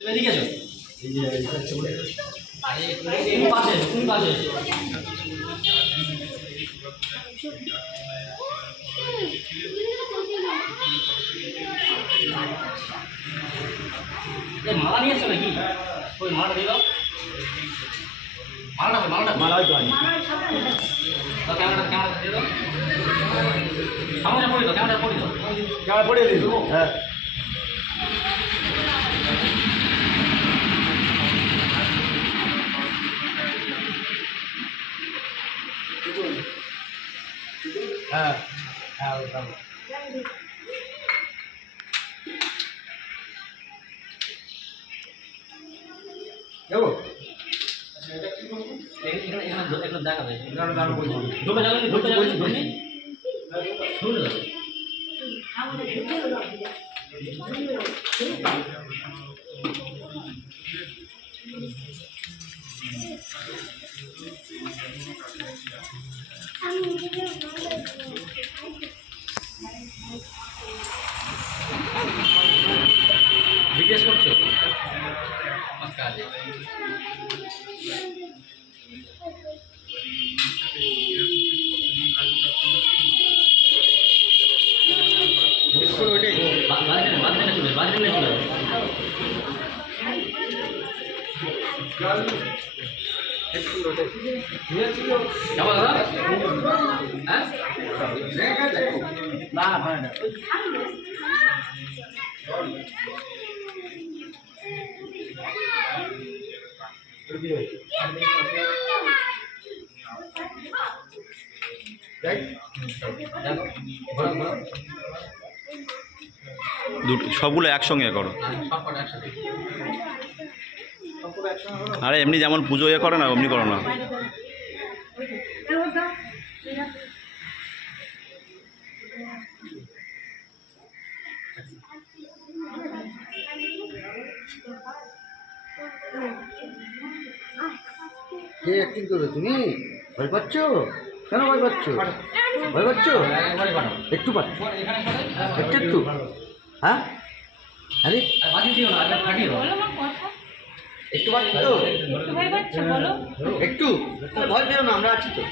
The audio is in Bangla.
এদিকে এসো। এই যে কোন পাশে কোন পাশে এই মালা নিয়ে এসো নাকি? ওই মালাটা দিয়ে দাও। মালা হয়তো আছে। ক্যামেরা দিয়ে দাও। সামনে পড়ে দাও, ক্যামেরা পড়ে দাও। ক্যামেরা পড়ে দিও। হ্যাঁ। হ্যাঁ হ্যাঁ ওটা যাবো। এখানে দেখা যায় দুটো জায়গা দুটো জায়গা জিজ্ঞেস করছো আমার কাজে সবগুলো একসঙ্গে করো। আরে এমনি যেমন পুজো ইয়ে করো না অমনি করো না। কে অ্যাক্টিং করবে তুমি? ভয় পাচ্ছ? কেন ভয় পাচ্ছ? ভয় পাচ্ছ? একটু পাচ্ছ? একটু একটু? হ্যাঁ আরে একটু পাচ্ছ তো? একটু ভয় পেও না, আমরা আছি তো।